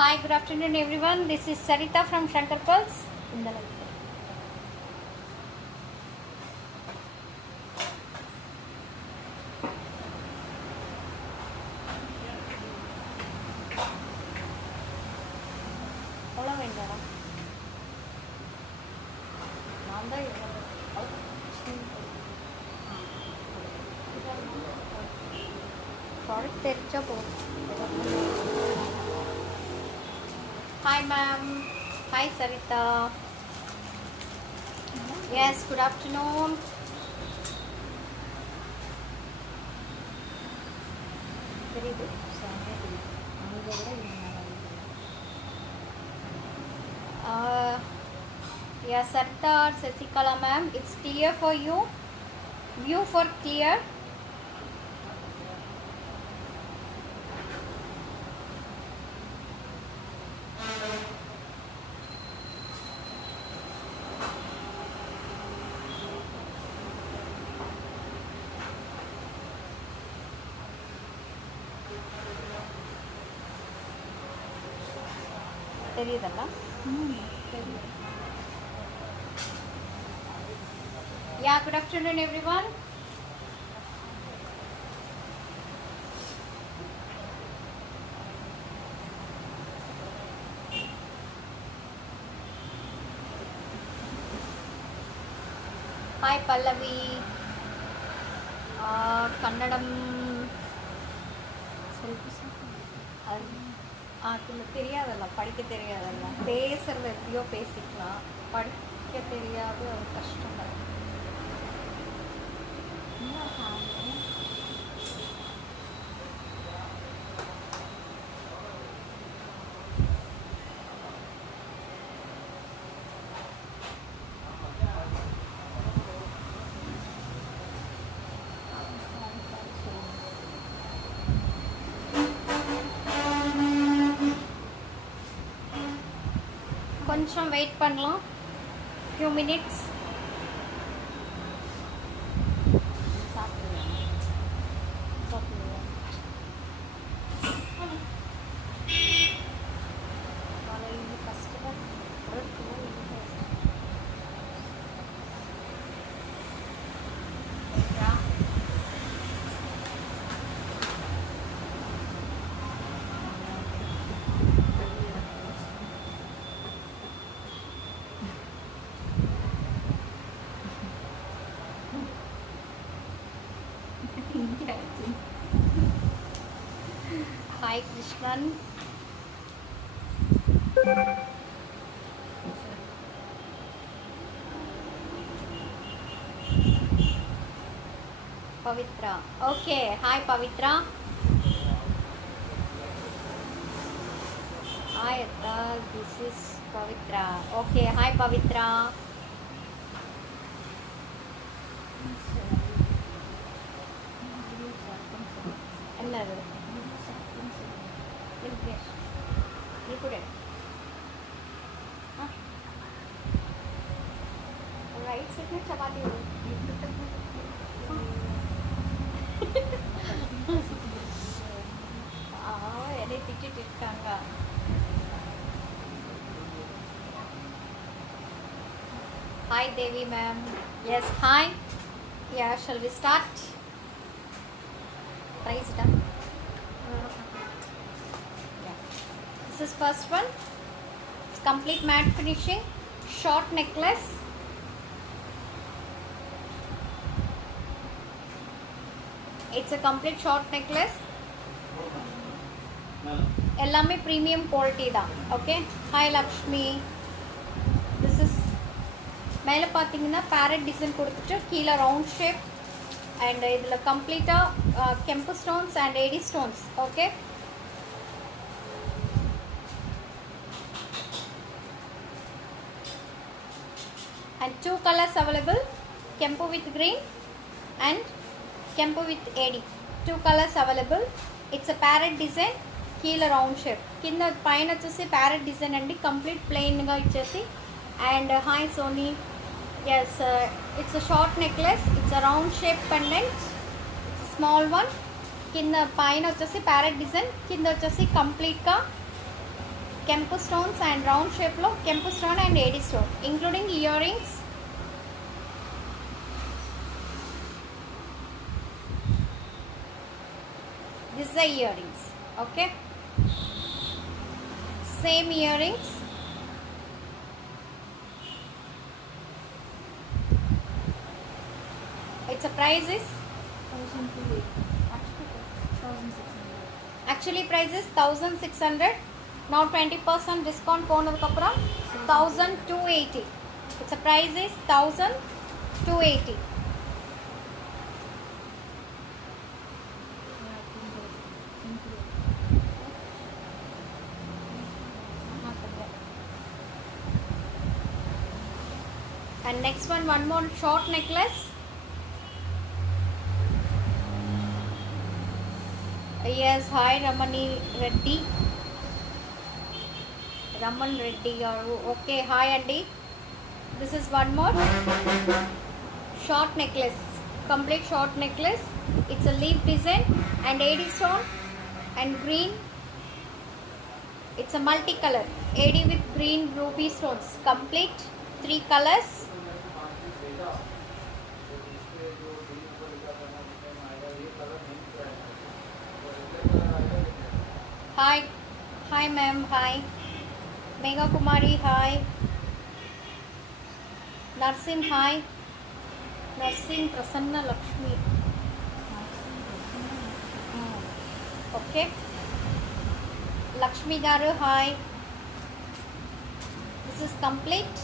Hi, good afternoon everyone. This is Sarita from Shankar Pulse. Hi ma'am. Hi Sarita. Yes, good afternoon. Very good. Uh, yeah, Sarita or Sasikala ma'am, it's clear for you. View for clear. தெரியுதல்ல Yeah, good afternoon everyone. Hi Pallavi. Kannada அதில் தெரியாதல்ல, படிக்க தெரியாதல்ல, பேசுறது எப்படியோ பேசிக்கலாம், படிக்க தெரியாது, அது கஷ்டம் தான். கொஞ்சம் வெயிட் பண்ணலாம், few minutes. Hi Krishnan. Pavitra. Okay, hi Pavitra. Hi Atta, this is Pavitra. Okay, hi Pavitra. என்னது நீ கூட ரைட் சைட்ல சப்பாத்தி என்னை திட்டிட்டு இருக்காங்க. Hi Devi ma'am. Yes, hi. Yeah, shall we start? Price it up. Yeah. This is first one. It's complete matte finishing, short necklace. It's a complete short necklace. எல்லாமே premium quality தான். Okay, hi Lakshmi. This is மேலே பார்த்தீங்கன்னா farad design கொடுத்துட்டு கீழே round shape and இதில் கம்ப்ளீட்டாக கெம்பு stones and AD stones. Okay, and two colors available, kempu with green and kempu with AD. Two colors available. It's a parrot design, keel round shape. Kinda paina chusi parrot design andi, complete plain ga ichesi. And hi Sony. Yes, it's a short necklace. It's a round shape pendant. It's a small one. Kinda paina chusi parrot design. Kinda chusi complete ka కెంపు stones and round షేప్లో కెంపు stone and AD stone including ear rings. This is the earrings. Okay, same earrings. Its a price is actually price is 1600. Now 20% discount போனதுக்கு அப்புறம் 1280. Its a price is 1280. And next one more short necklace. Yes, hi Ramani Reddy. Raman Reddy, okay, hi Andy. This is one more short necklace, complete short necklace. It's a leaf design and AD stone and green. It's a multicolor AD with green ruby stones, complete 3 colors. Hi ma'am, hi Megha Kumari, hi Narsim, hi Narsim Prasanna Lakshmi. Okay, Lakshmi garu, hi. This is complete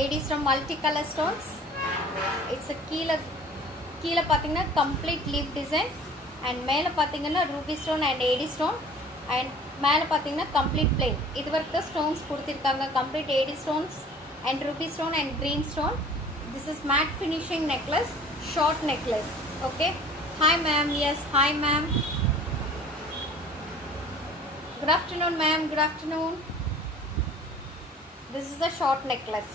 ADs from multicolor stones. It's a கீழே பார்த்தீங்கன்னா complete leaf design and மேலே பார்த்தீங்கன்னா ruby stone and AD stone and மேலே பார்த்தீங்கன்னா complete plain. இது வரைக்கும் stones கொடுத்திருக்காங்க, complete AD stones and ruby stone and green stone. This is matte finishing necklace, short necklace. Okay, hi ma'am. Yes, hi ma'am. Good afternoon ma'am, good afternoon. This is a short necklace.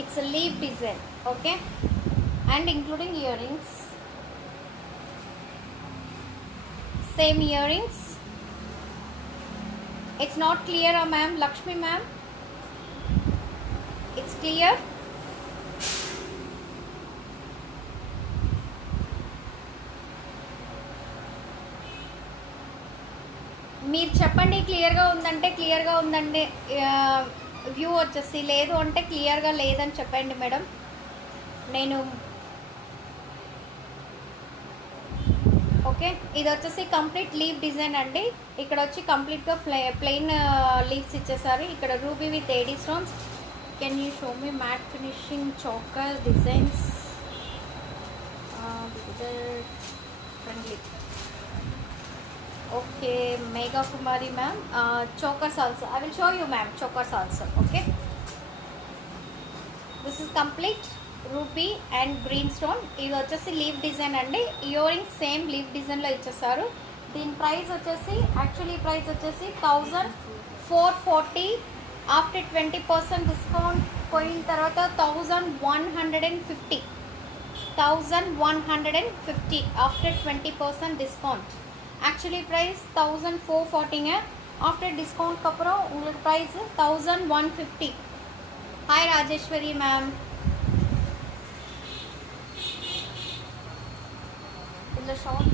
It's a leaf design, okay, and including earrings, same earrings. It's not clear, ma'am. Lakshmi ma'am, it's clear. మీరు చెప్పండి క్లియర్గా ఉందంటే క్లియర్గా ఉందండి view వచ్చేసి, లేదు అంటే క్లియర్గా లేదని చెప్పండి మేడం. నేను ఓకే, ఇది వచ్చేసి కంప్లీట్ లీవ్ డిజైన్ అండి. ఇక్కడ వచ్చి కంప్లీట్గా ప్లెయిన్ లీవ్స్ ఇచ్చేసారు. ఇక్కడ ruby with AD stones. Can you show me matte finishing choker designs friendly. Okay, Megha Kumari ma'am, chokers also I will show you ma'am, chokers also. Okay, this is complete ruby and green stone. ఇది వచ్చేసి leave design అండి. Ear rings same leave డిజైన్లో ఇచ్చేసారు. దీని price వచ్చేసి actually price వచ్చేసి 1440. After 20% discount పోయిన తర్వాత 1150. 1150 ఆఫ్టర్ 20% డిస్కౌంట్. ஆக்சுவலி ப்ரைஸ் 1440ங்க. ஆஃப்டர் டிஸ்கவுண்ட் அப்புறம் உங்களுக்கு ப்ரைஸ் 1150. Hi Rajeswari ma'am. இதில் ஷார்ட்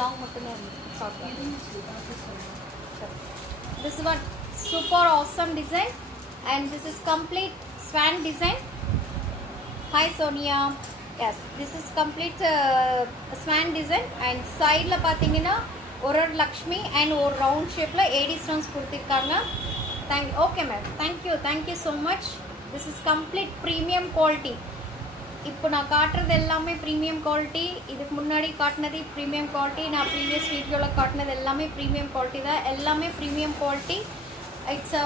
லாங் மட்டுமே short. This one super awesome design and this is complete swan design. Hi Sonia. Yes, this is complete swan design and side la pathina ஒரு Lakshmi and ஒரு round ஷேப்ல ஏடி stones கொடுத்திருக்காங்க. Okay ma'am, thank you so much. This is complete premium quality. இப்போ நான் காட்டுறது எல்லாமே premium quality. இதுக்கு முன்னாடி காட்டினது ப்ரீமியம் குவாலிட்டி, நான் ப்ரீவியஸ் வீடியோவில் காட்டினது எல்லாமே ப்ரீமியம் குவாலிட்டி தான். எல்லாமே premium quality. It's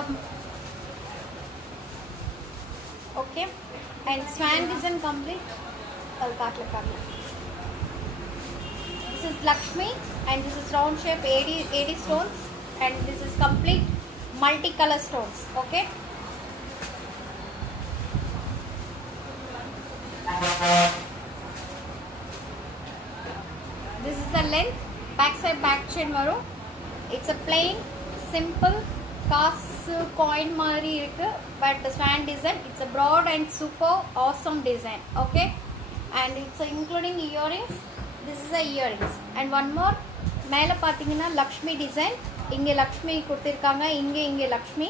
okay and Swan design complete. This is Lakshmi and this is round shape AD stones and this is complete multicolor stones. Okay, this is the length, back side back chain varum. It's a plain simple காசு coin மாதிரி இருக்கு, but the swan design, it's a broad and super awesome design. Okay, and it's including earrings. This is a earrings. And one more, மேலே பார்த்தீங்கன்னா Lakshmi design. இங்கே லக்ஷ்மி கொடுத்துருக்காங்க, இங்கே லக்ஷ்மி.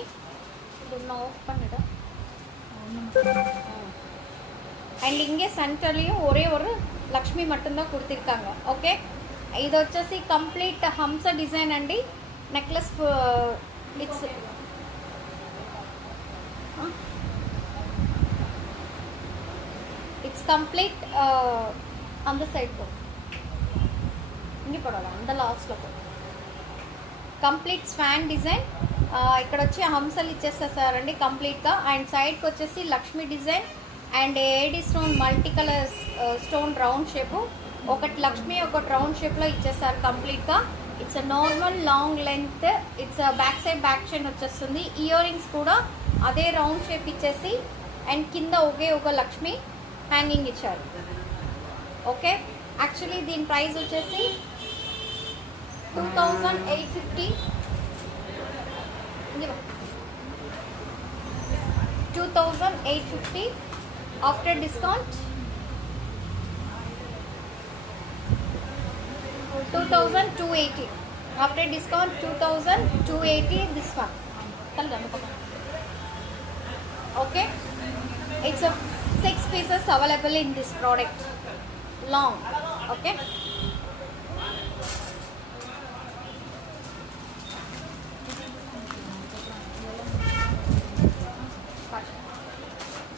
இது of பண்ணிடு. అండ్ ఇంకే సెంటర్లో ఒరే ஒரு లక్ష్మి மட்டும்தான் கொடுத்துருக்காங்க. ఓకే, ఇది వచ్చేసి కంప్లీట్ హంస డిజైన్ అండి. నెక్లెస్ ఇట్స్ కంప్లీట్ அந்த సైడ్ ఇంకే పడాలి, అంద లాస్ట్లో కంప్లీట్ స్వాన్ డిజైన్. ఇక్కడ వచ్చి హంసలు ఇచ్చేసేసారండి కంప్లీట్గా. అండ్ సైడ్కి వచ్చేసి Lakshmi design and AD stone multi colour stone round shape, ఒకటి లక్ష్మి ఒకటి రౌండ్ షేప్లో ఇచ్చేసారు కంప్లీట్గా. It's normal long length, it's back side back chain వచ్చేస్తుంది. ఇయర్ రింగ్స్ కూడా అదే రౌండ్ షేప్ ఇచ్చేసి అండ్ కింద ఒకే ఒక లక్ష్మి హ్యాంగింగ్ ఇచ్చారు. ఓకే, యాక్చువల్లీ దీని ప్రైస్ వచ్చేసి 2850. 2850 after discount. 2280 after discount. 2280 this one. Okay, it's a 6 pieces available in this product, long. Okay,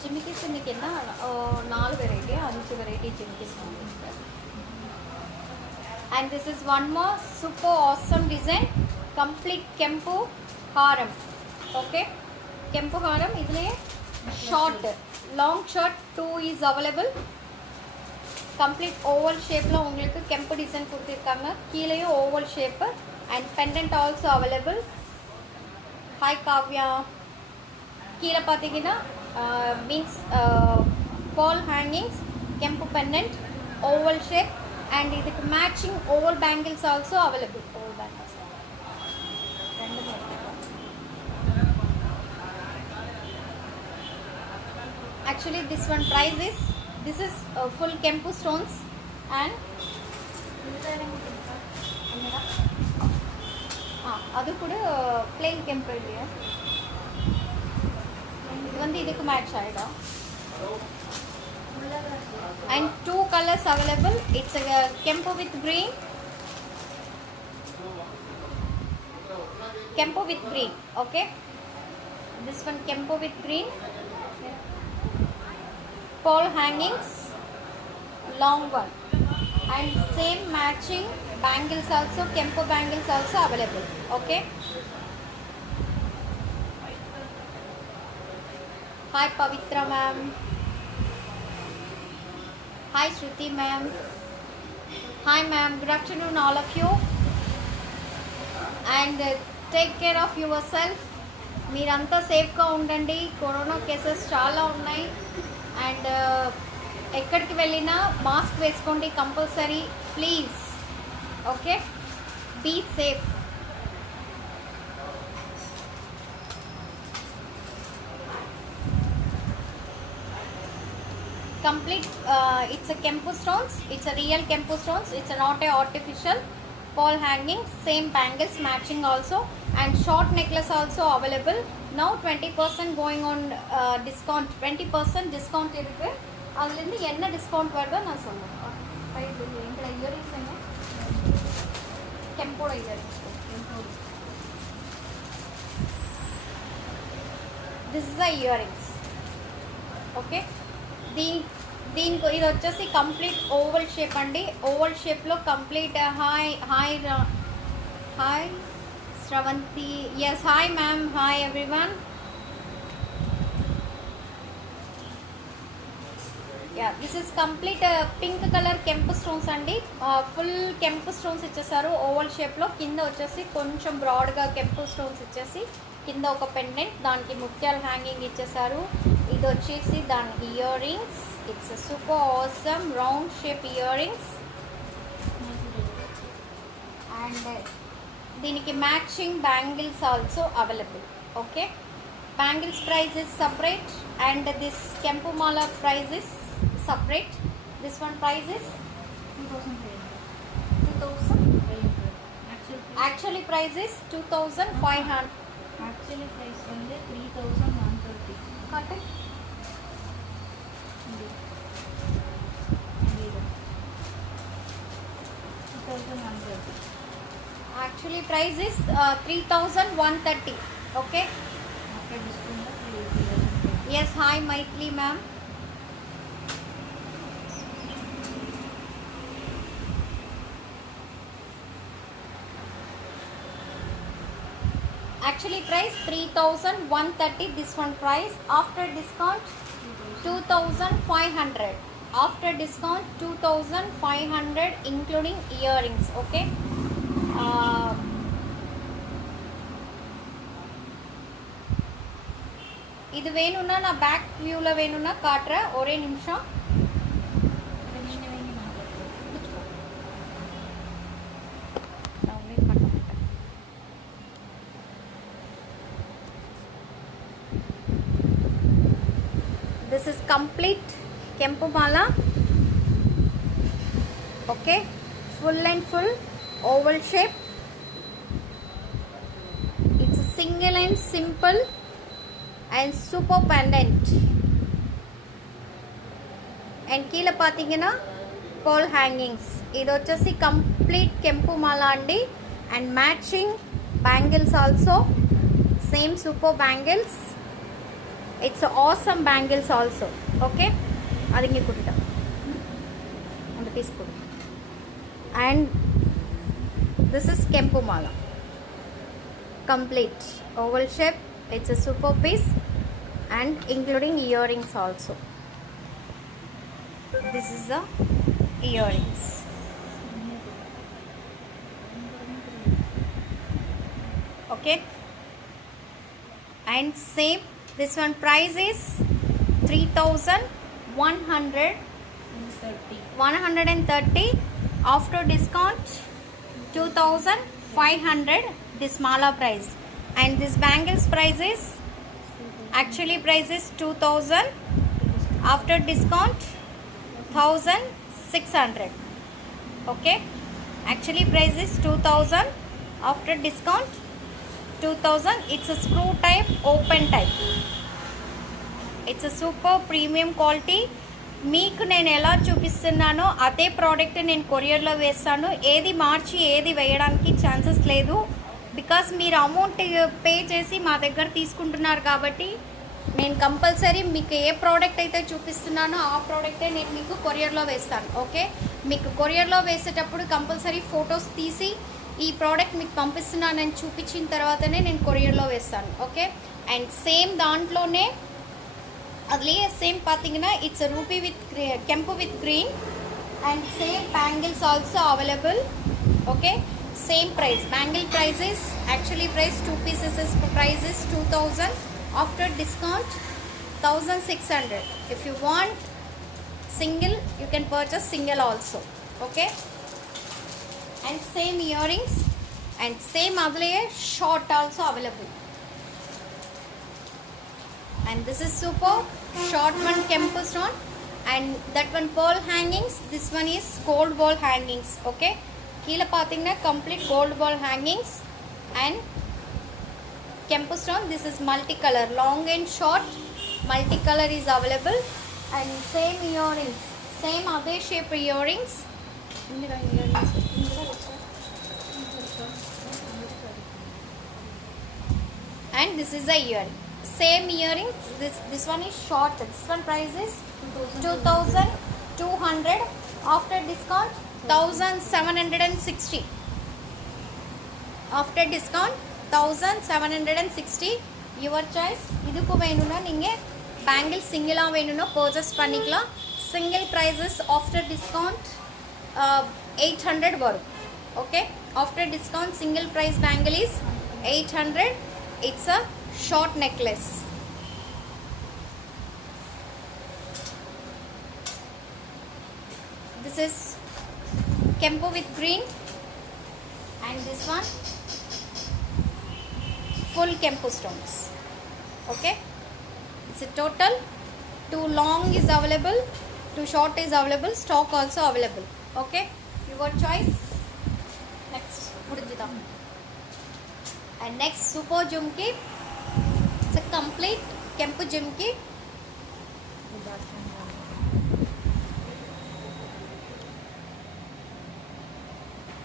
జిమికీస్ కింద 4 వెరైటీ 5 వెరైటీ జిమికీస్. And this is one more super awesome design, complete kempu haram. Okay, kempu haram. இதுலயே short long short 2 is available. Complete oval ஷேப்பில் உங்களுக்கு கெம்பு design கொடுத்துருக்காங்க, கீழேயும் oval shape. And pendant also available. Hi Kavya. கீழே பார்த்தீங்கன்னா means ball hangings, kempu pendant, oval shape. And இதுக்கு matching oval bangles also available. Oval bangles ரெண்டுமே. Actually this one price is, this is full kempu stones and அது கூட plain kempu இல்லையா, இது வந்து இதுக்கு மேட்ச் ஆகிடும். and 2 colors available. It's a kempu with green, kempu with green. Okay, this one kempu with green, pearl hangings, long one, and same matching bangles also, kempu bangles also available. Okay, hi Pavitra ma'am, hi Shruti ma'am, hi ma'am, good afternoon all of you. And take care of yourself. మీరంతా సేఫ్గా ఉండండి, corona cases చాలా ఉన్నాయి. And ఎక్కడికి వెళ్ళినా mask వేసుకోండి compulsory please. Okay, be safe. Complete it's a kempu stones, it's a real kempu stones, it's not a artificial. Pearl hanging, same bangles matching also, and short necklace also available. Now 20% going on discount, 20% discount இருக்கு. அதுலேருந்து என்ன discount வருதோ நான் சொல்லுவேன். Price எங்களை earrings என்ன கெம்போட earrings. This is the earrings. Okay, దీనికి ఇది వచ్చేసి కంప్లీట్ ఓవల్ షేప్ అండి. ఓవల్ షేప్లో complete hi hi hi Sravanthi. Yes, hi ma'am, hi everyone. Yeah, this is complete pink colour kempu stones అండి. ఫుల్ కెంపు స్టోన్స్ ఇచ్చేసారు ఓవల్ షేప్లో. కింద వచ్చేసి కొంచెం బ్రాడ్గా కెంపు స్టోన్స్ ఇచ్చేసి కింద ఒక పెండెంట్, దానికి ముత్యాలు హ్యాంగింగ్ ఇచ్చేసారు. ఇది వచ్చేసి దాని earrings. It's super awesome round shape earrings. And దీనికి matching bangles also available. Okay, bangles price is separate and this kempu mala price is separate. This one price is 2500. Actually price is 2500. Actually price வந்து 3130. Got it? இது 2130. Actually price is 3130. Okay. After discount 3000. Yes, hi Maitli ma'am. Actually price 3130. This one price after discount 2500. After discount 2500 including earrings. Okay. இது வேணும்னா நான் back வியூல வேணும்னா காட்டுறேன், ஒரே நிமிஷம். This is complete Kempu Mala. Okay, full and full oval shape. It's a single and simple and super pendant. And కీల పాతీங்கன்னா pearl hangings. ఇది వచ్చేసి complete Kempu Mala అండి. And matching bangles also, same super bangles. It's awesome bangles also. Okay, adinge kutta and piece kutta. And this is Kempu Mala, complete oval shape. It's a super piece and including earrings also. This is the earrings. Okay, and same, this one price is 3130. After discount 2500. This mala price. And this bangles price is, actually price is 2000. After discount 1600. Okay, actually price is 2000. After discount 2000. It's a screw type, open type. It's a super premium quality. మీకు నేను ఎలా చూపిస్తున్నానో అదే product నేను కొరియర్లో వేస్తాను. ఏది మార్చి ఏది వేయడానికి chances లేదు. బికాస్ మీరు అమౌంట్ పే చేసి మా దగ్గర తీసుకుంటున్నారు కాబట్టి నేను కంపల్సరీ మీకు ఏ ప్రోడక్ట్ అయితే చూపిస్తున్నానో ఆ ప్రోడక్టే నేను మీకు కొరియర్లో వేస్తాను. ఓకే, మీకు కొరియర్లో వేసేటప్పుడు కంపల్సరీ ఫొటోస్ తీసి ఈ ప్రోడక్ట్ మీకు పంపిస్తున్నానని చూపించిన తర్వాతనే నేను కొరియర్లో వేస్తాను. ఓకే, అండ్ సేమ్ దాంట్లోనే அதுலேயே சேம் பார்த்தீங்கன்னா it's ruby with kempu with green and same bangles also available. Okay, same price. Bangle price is, actually price 2 pieces is price is 2000. After discount 1600. If you want single, you can purchase single also. Okay, and same earrings and same adliye short also available. And this is super short one Kempu stone, and that one pearl hangings. This one is gold ball hangings. Okay, கீழே பார்த்தீங்கன்னா complete gold ball hangings and Kempu stone. This is multicolor, long and short multicolor is available. And same earrings, same other shape earrings. And this is a earring, same earrings. This one is short. This one price is 2200. After discount 1760. After discount 1760. Your choice. இதுக்கு வேணும்னா நீங்க bangle சிங்கிளா வேணும்னா purchase பண்ணிக்கலாம். Single prices after discount 800 வரும். Okay, after discount single price bangle is 800. It's a short necklace. This is Kempu with green, and this one full Kempu stones. Okay, it's a total. 2 long is available, 2 short is available, stock also available. Okay, your choice. Next mudinjida. And next super jumki. It's a complete Kempu jumki.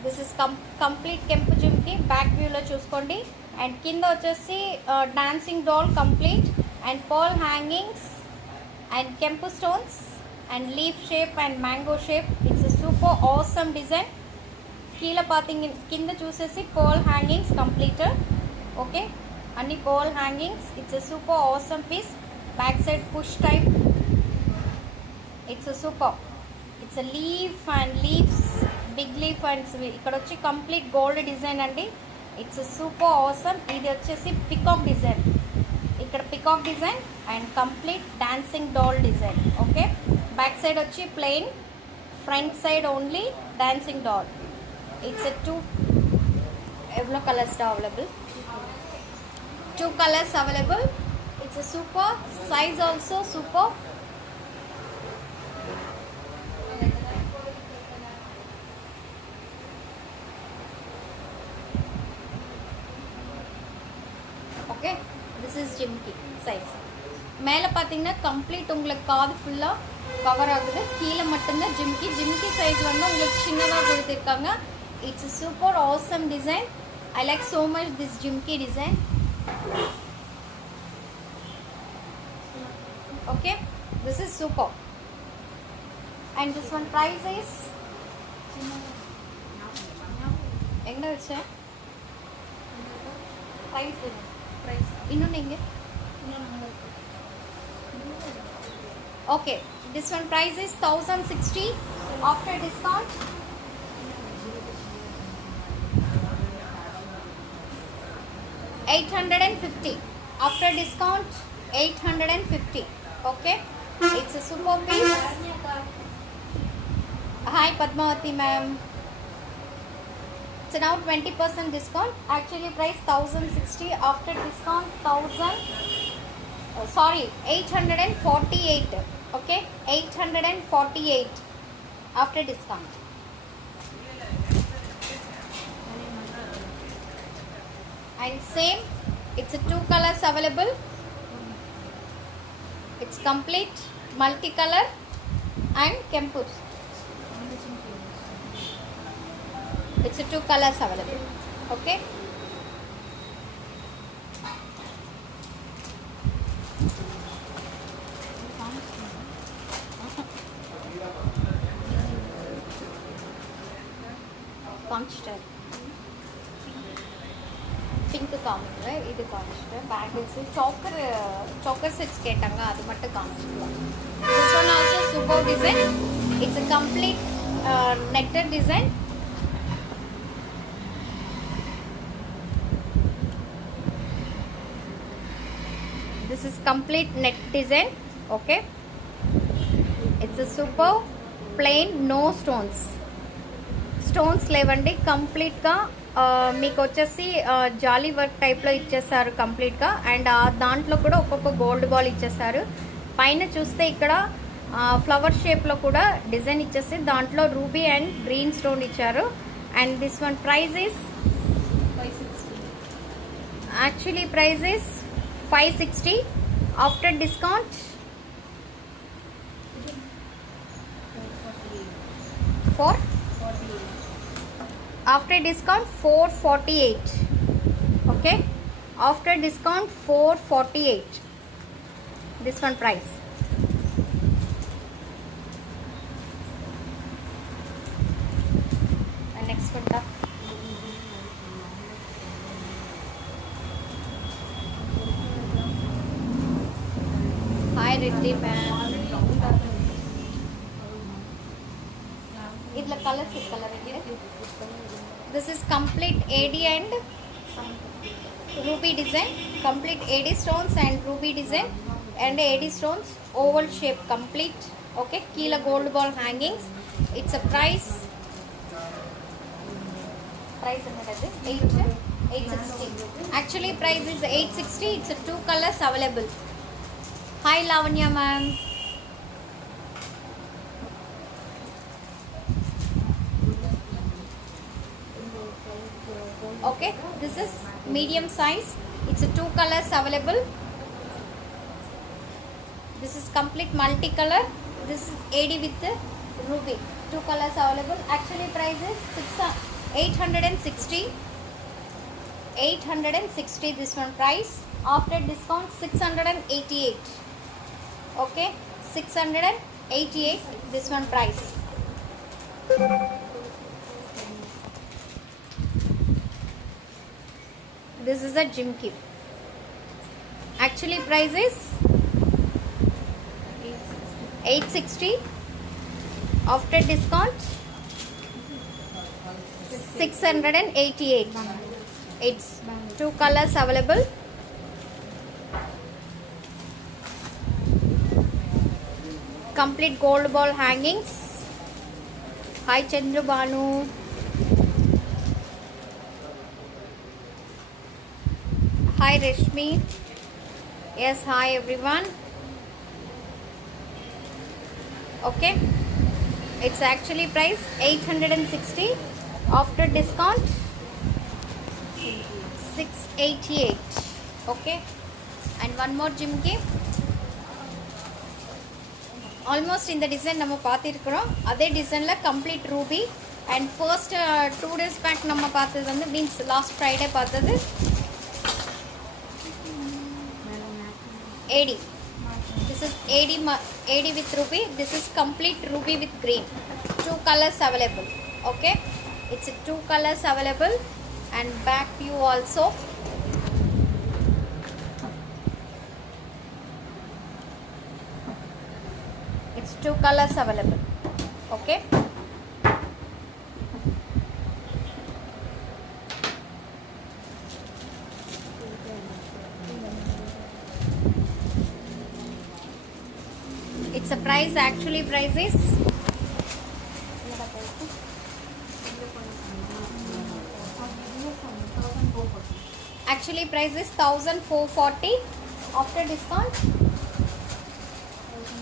This is complete kempu jhumki back వ్యూలో చూసుకోండి. And కింద వచ్చేసి dancing doll complete and pearl hangings and kempu stones and leaf shape and mango shape. It's super awesome design. కీల పాతింగ్ కింద చూసేసి pearl hangings completed. Okay, అన్ని pearl hangings. It's super awesome piece. Back side push type. It's super. It's leaf and leaves, big leaf and ఇక్కడ వచ్చి complete gold design అండి. It's super awesome. ఇది వచ్చేసి పికాక్ డిజైన్. ఇక్కడ peacock design and complete dancing doll design. Okay, back side వచ్చి plain, front side only dancing doll. It's 2 ఎవ్లో colours available, 2 colours available. It's super size also super. Okay, this is jhumki size. மேலே பார்த்தீங்கன்னா complete உங்களுக்கு காது ஃபுல்லாக cover ஆகுது. கீழே மட்டும்தான் ஜிம்கி. ஜிம்கி சைஸ் வந்து உங்களுக்கு சின்னதாக கொடுத்துருக்காங்க. It's super awesome design. I like so much this jhumki design. Okay, this is super. And this one price is எங்கே வச்சேன் ப்ரைஸ் இன்னொன்று எங்கே? ஓகே, this one price is 1060 after discount. $850 after discount. 850. Okay, it's a super piece. Hi Padmavati ma'am. It's now 20% discount. Actually price 1060 after discount 848. Okay, 848 after discount. And same, it's a 2 colors available. It's complete multicolor and Kempu. It's a 2 colors available. Okay, conchita pink காமிங்க. இது காமிச்சிட்டு bangles choker sets கேட்டாங்க, அது மட்டும் காமிச்சிடலாம். This one also super design. It's a complete netted design. This is complete net design. Okay, it's a super plain, no stones. Stones లేవండి. కంప్లీట్గా మీకు వచ్చేసి జాలీ వర్క్ టైప్లో ఇచ్చేసారు కంప్లీట్గా. అండ్ దాంట్లో కూడా ఒక్కొక్క గోల్డ్ బాల్ ఇచ్చేసారు. పైన చూస్తే ఇక్కడ ఫ్లవర్ షేప్లో కూడా డిజైన్ ఇచ్చేసి దాంట్లో రూబీ అండ్ గ్రీన్ స్టోన్ ఇచ్చారు. And this one price is 560. Actually price is 560 after discount 448. After discount 448. Okay, after discount 448. This one price. And next one up. Hi Riddhi ma'am. ಇದರ colours colour ಇದೆ. This is complete AD and ruby design. Complete AD stones and ruby design and AD stones oval shape complete. Okay, kila gold ball hangings. It's a price price என்னது 860. Actually price is 860. It's a 2 colors available. Hi Lavanya ma'am. Okay, this is medium size. It's a 2 colors available. This is complete multicolor. This is AD with the ruby. 2 colors available. Actually price is 860. 860 this one price. After discount 688. Okay, 688 this one price. This is a Jimki. Actually price is 860. After discount 688. It's 2 colors available. Complete gold ball hangings. Hi Chandru Banu. Hi Rashmi. Yes, hi everyone. Okay, it's actually price 860. After discount 688. Okay, and one more Jimki. Almost in the design நம்ம பார்த்திருக்கிறோம். அதே டிசைன்ல complete ruby and first 2 days back நம்ம பார்த்தது வந்து means last Friday பார்த்தது AD. This is AD with ruby. This is complete ruby with green. 2 colors available. Okay, it's 2 colors available and back view also. It's 2 colors available. Okay, it's a price. Actually price is actually price is 1440. After discount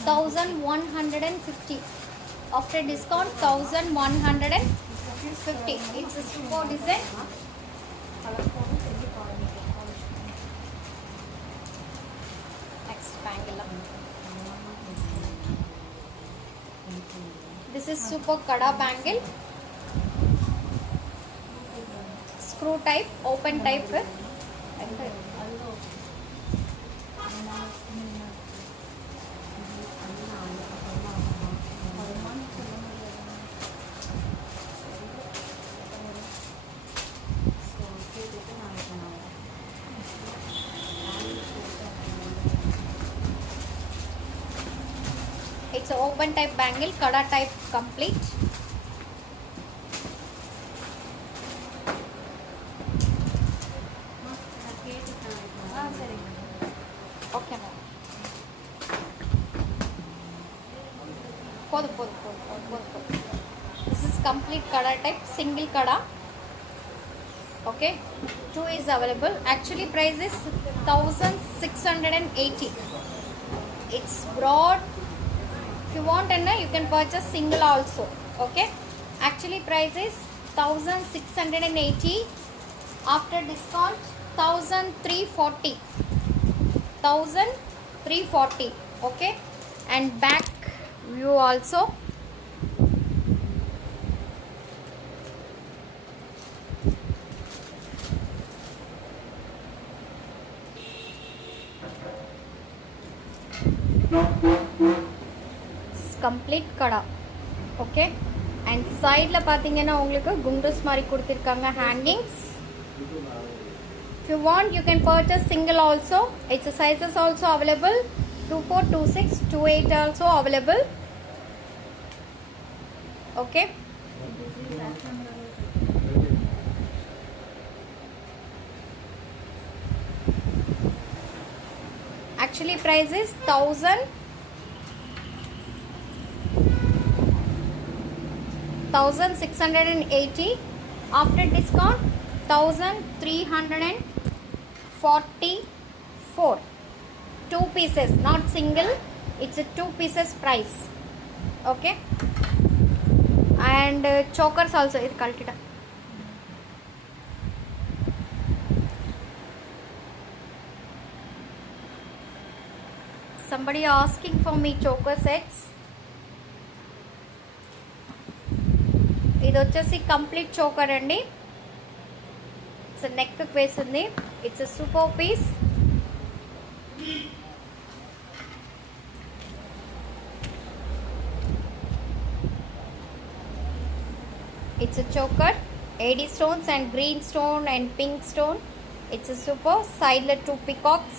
1150. After discount 1150. It's a super design. Next bangle. This is super kada bangle. Screw type, open type. It's an open type bangle, kada type complete. Okay ma'am. This is complete kada type, single kada. Okay, 2 is available. Actually price is 1680. It's broad. If you want anna, you can purchase single also. Okay, actually price is 1680. After discount 1340. 1340. Okay, and back view also. Complete kada. Okay, and side la பாத்தீங்கன்னா உங்களுக்கு குண்டஸ் மாதிரி கொடுத்திருக்காங்க hangings. If you want, you can purchase single also. Its sizes also available. 24, 26, 28 also available. Okay. Actually price is 1680. After discount 1344. 2 pieces, not single. It's a 2 pieces price. Okay. And chokers also. It kaltida. Somebody asking for me choker sets. ఇది వచ్చేసి complete choker అండి. It's neck వేసింది. It's super piece. It's a choker, AD stones and green stone and pink stone. It's a super. Side le 2 peacocks.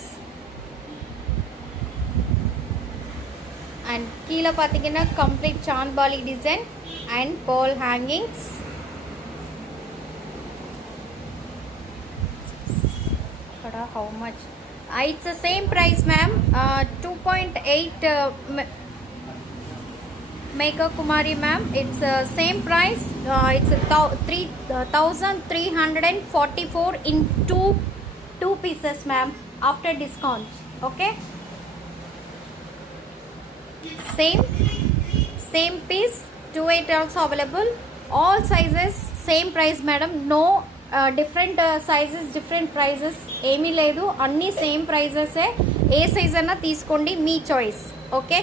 And keela pathina complete chandbali design and pearl hangings. How much? It's the same price, ma'am. 2.8 Mega Kumari, ma'am. It's the same price. It's 3,344 in two pieces, ma'am. After discount. Okay. Same piece. 2.8 also available. All sizes same price, madam. No different sizes, different prices. ఏమీ లేదు, అన్నీ same ప్రైజెసే. ఏ size అన్నా తీసుకోండి, మీ choice. Okay,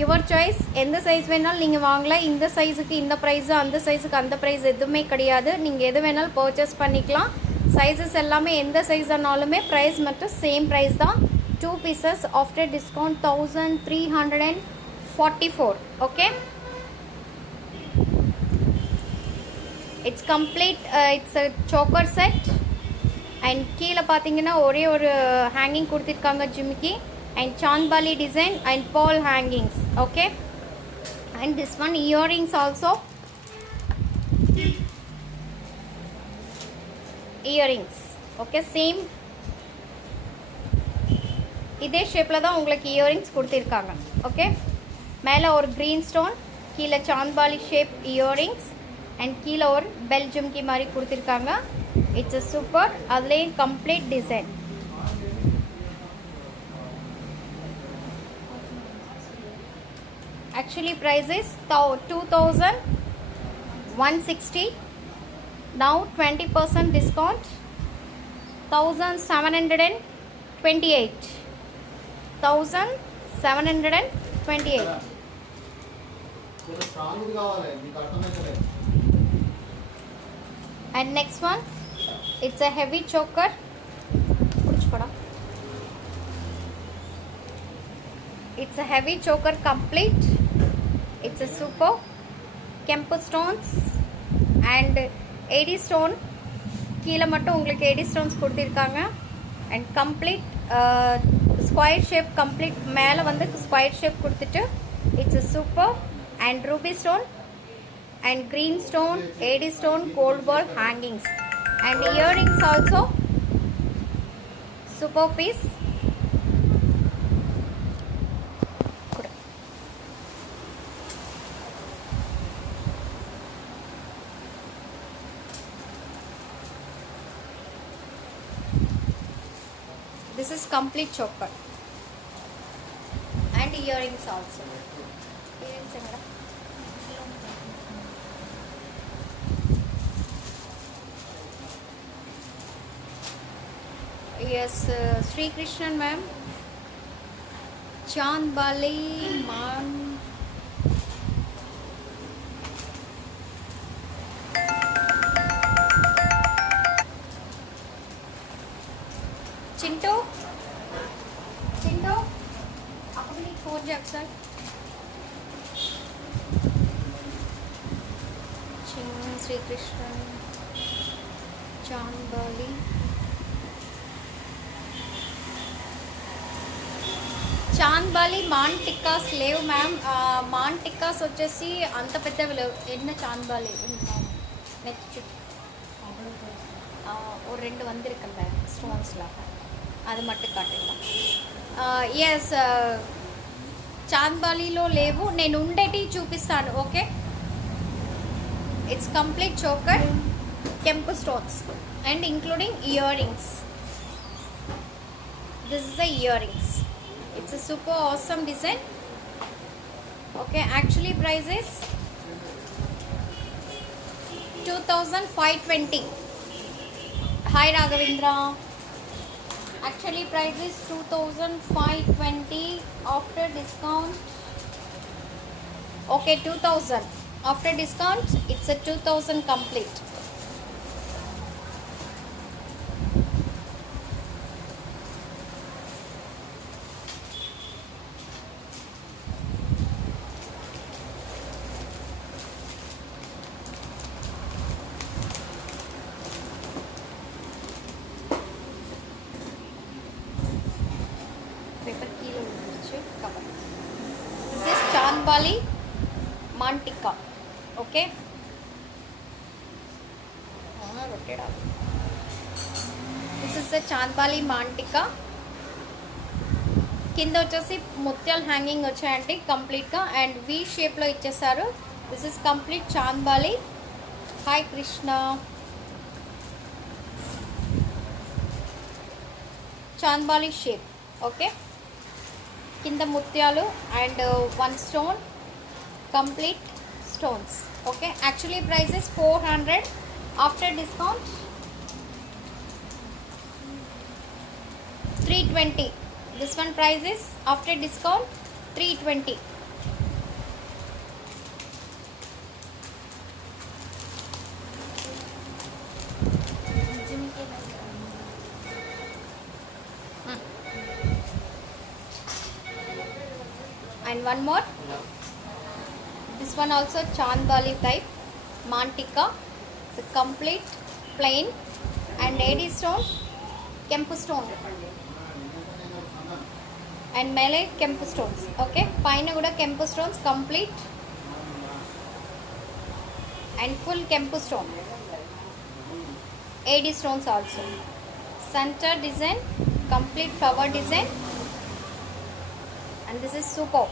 your choice. எந்த size வேணாலும் நீங்கள் வாங்கலாம். இந்த சைஸுக்கு இந்த ப்ரைஸு, அந்த சைஸுக்கு அந்த ப்ரைஸ் எதுவுமே கிடையாது. நீங்கள் எது வேணாலும் பர்ச்சேஸ் பண்ணிக்கலாம். சைஸஸ் எல்லாமே எந்த சைஸ் ஆனாலுமே ப்ரைஸ் மட்டும் சேம் ப்ரைஸ் தான். 2 pieces after discount 1344. Okay, it's complete. It's a choker set. And கீழே பார்த்தீங்கன்னா ஒரே ஒரு ஹேங்கிங் கொடுத்துருக்காங்க, ஜிமிக்கி and chandbali design and pearl hangings. Okay, and this one earrings also. Earrings. Okay, same இதே ஷேப்பில் தான் உங்களுக்கு இயரிங்ஸ் கொடுத்துருக்காங்க. ஓகே, மேலே ஒரு க்ரீன் ஸ்டோன், கீழே சாந்த்பாலி ஷேப் இயரிங்ஸ் அண்ட் கீழே ஒரு பெல் ஜும்கி மாதிரி கொடுத்துருக்காங்க. It's a super. அதுலேயும் complete design. Actually price is 2,160. Now 20% discount 1,728. 1,728. And next one, it's a heavy choker. It's a heavy choker complete. It's a super. Kempu stones and AD stone. கீழே மட்டும் உங்களுக்கு AD stones கொடுத்திருக்காங்க. And complete square shape complete. மேலே வந்து square shape கொடுத்துட்டு it's a super. And ruby stone and green stone, AD stone, gold ball hangings and earrings also. Super piece. This is complete choker and earrings also. Earrings madam. Yes, Sri Krishnan ma'am. Chandbali man. Chinto, अपनी phone जैक्सन. Sri Krishna, Chandbali. Chandbali man టిక్కాస్ లేవు ma'am. Maan tikkas వచ్చేసి అంత పెద్దవి లేవు. என்ன chandbali next ஒரு 2 வந்திருக்குல்ல ஸ்டோன்ஸில், అది మట్టు కాటేద్దాం. ఎస్, చాంద్బాలిలో లేవు. నేను ఉండేటి చూపిస్తాను. Okay, It's complete choker Kempu stones and including earrings. This is the earrings. It's a super awesome design. Okay, actually price is 2520. Hi Raghavindra. Actually price is 2520 after discount. Okay, 2000 after discount. It's a 2000 complete. Paper kilo cover. This is Chandbali Mantika. Okay. Rotate up. This is the Chandbali Mantika. కింద వచ్చేసి ముత్యాలు hanging వచ్చాయండి కంప్లీట్గా and we షేప్లో ఇచ్చేసారు. This is complete chandbali. Hi Krishna. Chandbali shape. Okay, కింద ముత్యాలు and one stone complete stones. Okay, actually price is 400 after discount 320. This one price is after discount 320. And one more. This one also Chandbali type Mantika. It's a complete plain and AD stone, Kempu stone. And melee Kempu stones. Okay, paina kuda Kempu stones complete and full Kempu stone. AD stones also. Center design, complete flower design, and this is superb.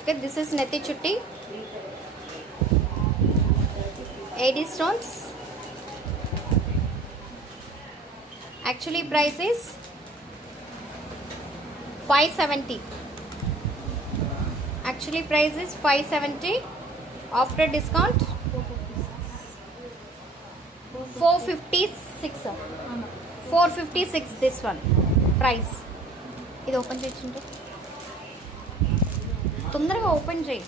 Okay, this is Nethi Chutti. AD stones. Actually price is 570. Actually price is 570 after discount 456. 456 this one price. ఇది open చేయించండి, తొందరగా open చేయి.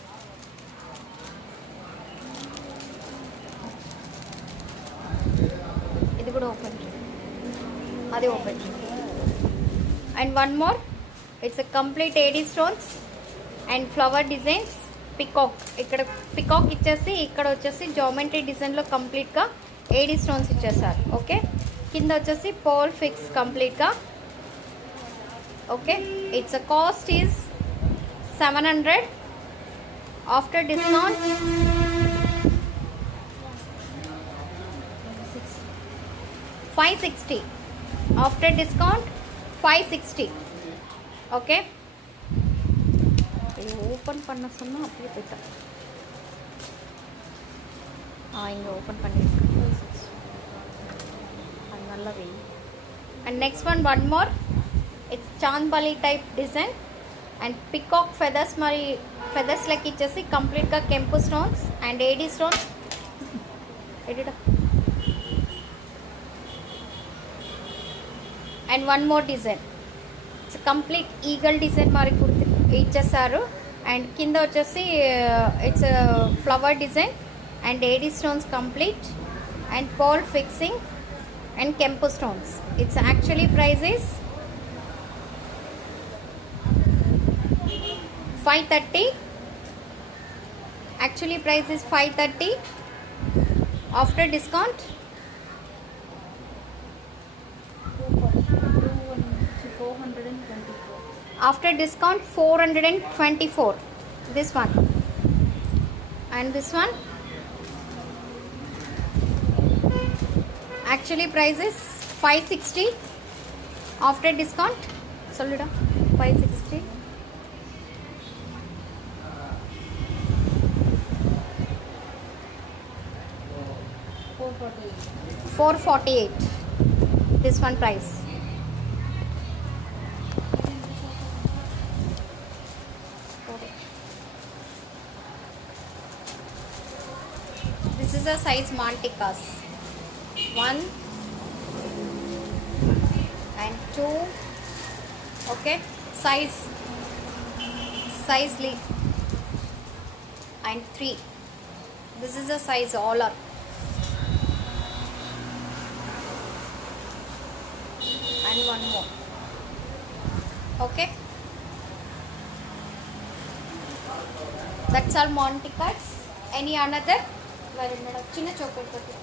ఇది కూడా open చేయి, అది open. And one more, it's a complete AD stones and flower designs. Peacock, ఇక్కడ peacock ఇచ్చేసి ఇక్కడ వచ్చేసి జామెట్రీ డిజైన్లో కంప్లీట్గా ఏడీ స్టోన్స్ ఇచ్చేసారు. ఓకే, కింద వచ్చేసి పోల్ ఫిక్స్ కంప్లీట్గా. Okay, it's a cost is 700 after discount 560. After discount 560. Okay, இது ஓப்பன் பண்ண சொன்னா அப்படியே போயிட்டேன். இங்கே ஓப்பன் பண்ணியிருக்கேன், அது நல்லா வெய். And next one more, it's Chandbali type design and peacock feathers మరి feathers like ఇచ్చేసి కంప్లీట్గా kempu stones and AD stones. ఎడిటా. And one more design, it's complete eagle design మరి కుర్తి ఇచ్చేసారు. అండ్ కింద వచ్చేసి it's flower design and AD stones complete and pole fixing and kempu stones. It's actually price is 530. Actually price is 530 after discount 424. After discount 424. This one and this one actually price is 560 after discount. Solluda 560. 448. 448. This one price. This is a size Manticas. 1 and 2. Okay, size leaf. And 3. This is a size all up. And one more. Okay, that's all Monty cards. Any another? Chinna chocolate cookie.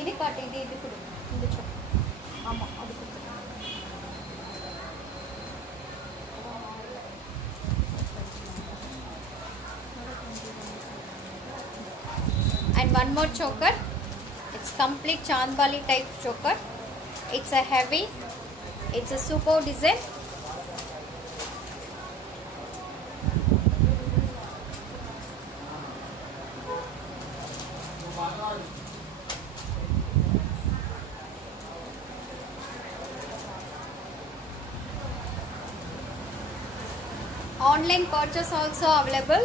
ఇది cot ఇది కుడు ఇది చో ஆமா அது குடு and one more choker. It's complete chandbali type choker. It's a heavy, it's a super design. Online purchase also available.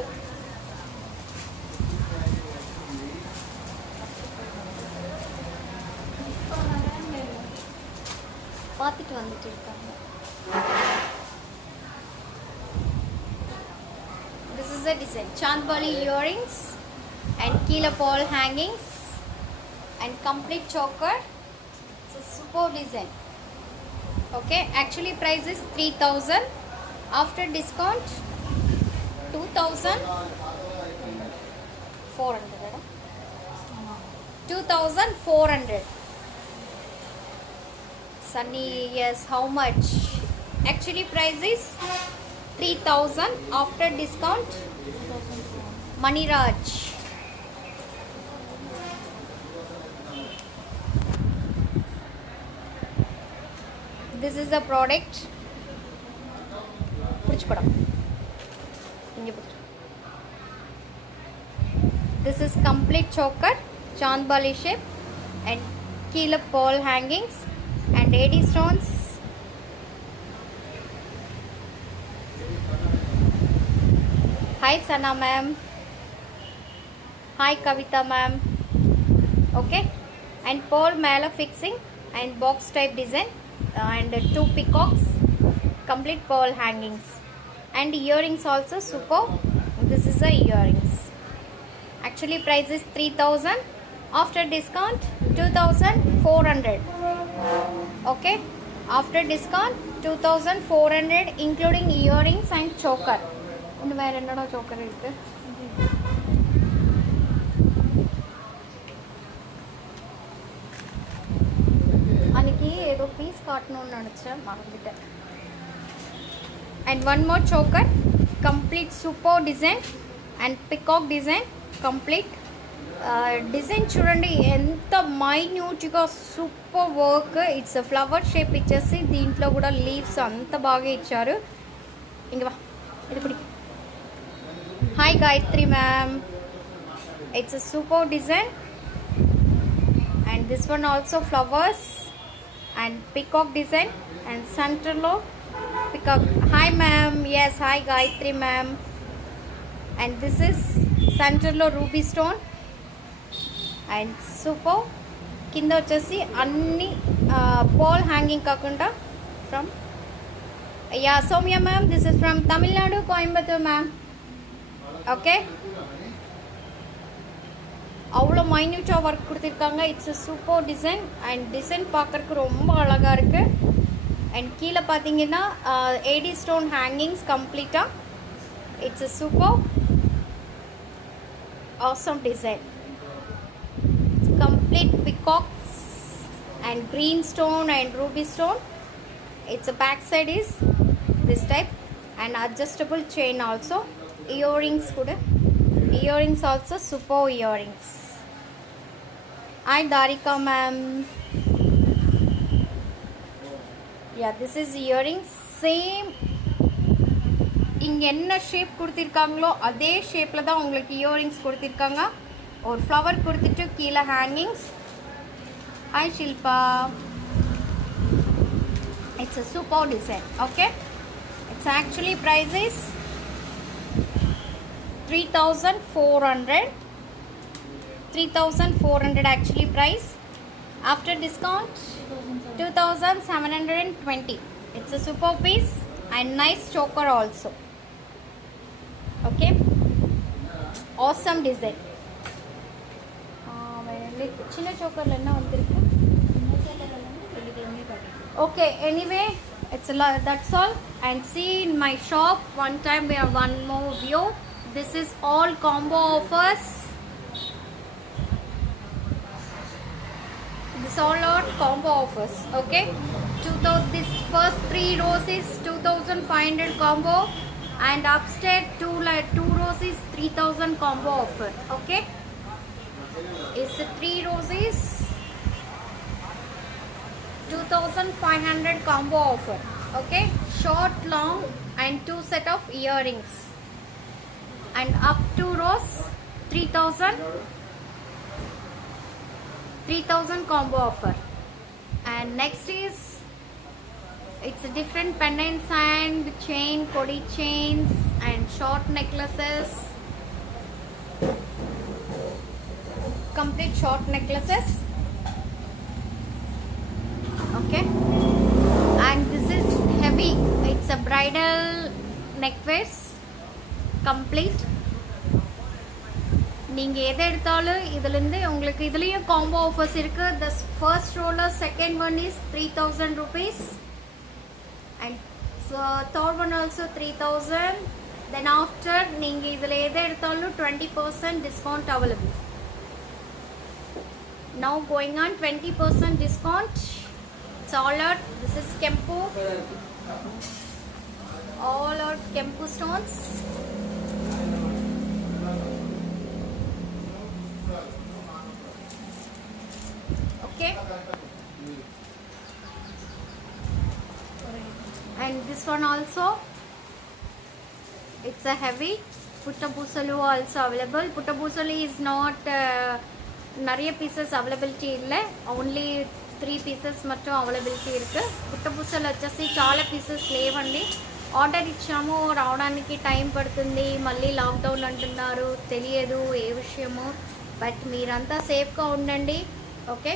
பார்த்துட்டு வந்துட்டு இருக்காங்க. This is a design chandbali earrings and kilo ball hangings and complete choker. It's a super design. Okay, actually price is 3000. After discount 2400. 2400. Sunny, yes, how much? Actually price is 3000. After discount Maniraj. This is the product. This is complete choker, chandbali shape and kilo pearl hangings and AD stones. Hi Sana ma'am. Hi Kavita ma'am. Okay, and pearl mala fixing and box type design and 2 peacocks, complete pearl hangings and earrings also super. This is the earrings. Actually price is 3000. After discount 2400. Okay, after discount 2400 including earrings and choker. And where என்னடா choker இருக்கு? அன்னைக்கு ஏதோ piece காட்டணும்னு நினைச்சேன், மறந்துட்டேன். And one more choker, complete super design and peacock design, complete design చూడండి ఎంత మైన్యూట్గా super work. It's flower shape ఇచ్చేసి దీంట్లో కూడా లీవ్స్ అంత బాగా ఇచ్చారు. ఇంక ఇది ఇప్పుడు hi Gayatri ma'am. It's a super design and this one also flowers and peacock design and సెంటర్లో peacock. Hi ma'am. Yes, hi Gayatri ma'am. And this is సెంటర్లో రూబీ స్టోన్ అండ్ సూపర్. కింద వచ్చేసి అన్ని పాల్ హ్యాంగింగ్ కాకుండా from yeah Soumya ma'am. This is from Tamil Nadu, Coimbatore ma'am. Okay, அவ்வளோ மைன்யூட்டாக work கொடுத்துருக்காங்க. It's super design and design பார்க்குறக்கு ரொம்ப அழகாக இருக்குது. அண்ட் கீழே பார்த்தீங்கன்னா ஏடி ஸ்டோன் ஹேங்கிங்ஸ் கம்ப்ளீட்டாக. It's super awesome design. Complete peacocks and green stone and ruby stone. Its back side is this type and adjustable chain also. Earrings kuda, earrings also super earrings. Hi Darika ma'am. Yeah, this is earrings, same இங்கே என்ன shape கொடுத்துருக்காங்களோ அதே ஷேப்பில் தான் உங்களுக்கு earrings கொடுத்துருக்காங்க. ஒரு flower கொடுத்துட்டு கீழே hangings. Hi Shilpa. It's a super design. Okay, it's actually price is 3,400. 3,400 actually price. After discount 2,720. It's a super piece and nice choker also. Okay, awesome design. சின்ன chokerல என்ன வந்திருக்கு? Okay, anyway, it's a lot, that's all. And see in my shop one time we have one more view. This is all combo offers. This all are combo offers. Okay, this first 3 rows is 2,500 combo, and upstairs 2 rows is 3,000 combo offer. Okay, is 3 rows is 2,500 combo offer. Okay, short, long and 2 set of earrings, and up 2 rows 3,000 combo offer. And next is, it's a different pendants and chain, kodi chains and short necklaces, complete short necklaces. Okay, and this is heavy. It's a bridal necklace complete. நீங்க எதை எடுத்தாலும் இதுல இருந்து உங்களுக்கு இதுலயும் combo offers இருக்கு. The first roller, second one is 3,000 rupees, and third one also 3,000. Then after நீங்க இதுல எதை எடுத்தாலும் 20% discount available. Now going on 20% discount. It's all out. This is Kempu. All out Kempu stones. Okay. And this one also. It's a heavy. Puttapusalu also available. Puttapusalu is not நிறைய pieces availability இல்லை. Only 3 pieces மட்டும் availability ఇருக்கு. పుట్టపూసలు వచ్చేసి చాలా pieces లేవండి. Order ఇచ్చాము, రావడానికి time పడుతుంది, మళ్ళీ లాక్డౌన్ అంటున్నారు, తెలియదు ఏ విషయము. బట్ మీరంతా సేఫ్గా ఉండండి. ఓకే,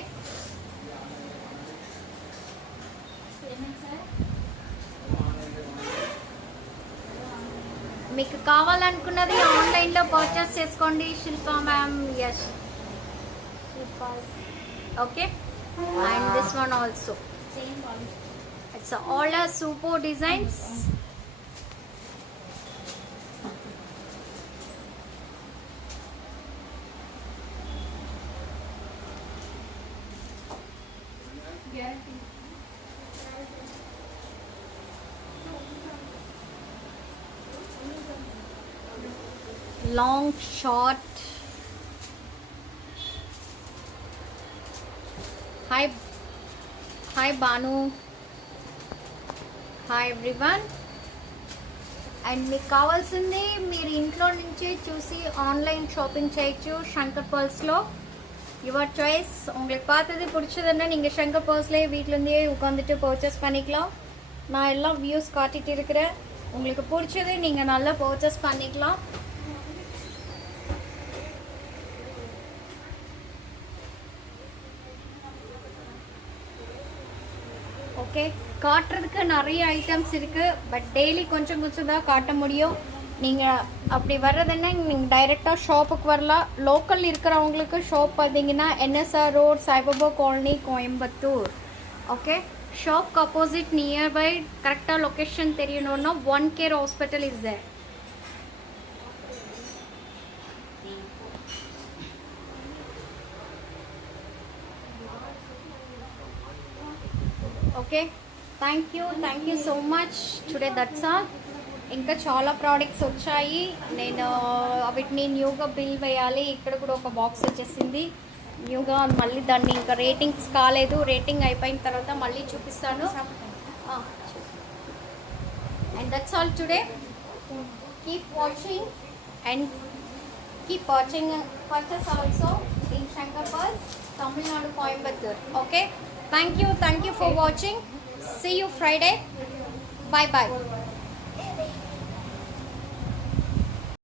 మీకు కావాలనుకున్నది ఆన్లైన్లో పర్చేస్ చేసుకోండి. Shilpa ma'am, yes Shilpas. Okay, and this one also same quality. It's all a super designs. Guarantee. Long, short. Hi Banu. Hi everyone. And మీకు కావాల్సింది మీరు ఇంట్లో నుంచి చూసి ఆన్லைன் ஷாப்பிங் చేయొచ్చు ஷங்கர் பர்ல்ஸ்లో. Your choice. உங்களுக்கு பார்த்தது பிடிச்சதுன்னா நீங்கள் ஷங்கர் பர்ல்ஸ்லேயே வீட்டிலேருந்தே உட்காந்துட்டு பர்ச்சேஸ் பண்ணிக்கலாம். நான் எல்லாம் வியூஸ் காட்டிகிட்டு இருக்கிறேன். உங்களுக்கு பிடிச்சது நீங்கள் நல்லா பர்ச்சேஸ் பண்ணிக்கலாம். ஓகே, காட்டுறதுக்கு நிறைய ஐட்டம்ஸ் இருக்குது. பட் டெய்லி கொஞ்சம் கொஞ்சம் தான் காட்ட முடியும். நீங்கள் அப்படி வர்றதுன்னா நீங்கள் டைரெக்டாக ஷாப்புக்கு வரலாம். லோக்கல் இருக்கிறவங்களுக்கு ஷாப் பார்த்தீங்கன்னா NSR road, Saibaba colony, Coimbatore. Okay, ஷாப்க்கு ஆப்போசிட் நியர்பை கரெக்டாக லொக்கேஷன் தெரியணுன்னா one care hospital is there. Okay, thank you so much. Today that's all. ఇంకా చాలా ప్రోడక్ట్స్ వచ్చాయి. నేను వీటిని న్యూగా బిల్ వేయాలి. ఇక్కడ కూడా ఒక బాక్స్ వచ్చేసింది న్యూగా. మళ్ళీ దాన్ని ఇంకా రేటింగ్స్ కాలేదు. రేటింగ్ అయిపోయిన తర్వాత మళ్ళీ చూపిస్తాను. And that's all today. Keep watching and keep watching purchase also in Shankar Pearls, Tamil Nadu, Coimbatore. Okay. Thank you for watching. See you Friday. Bye bye.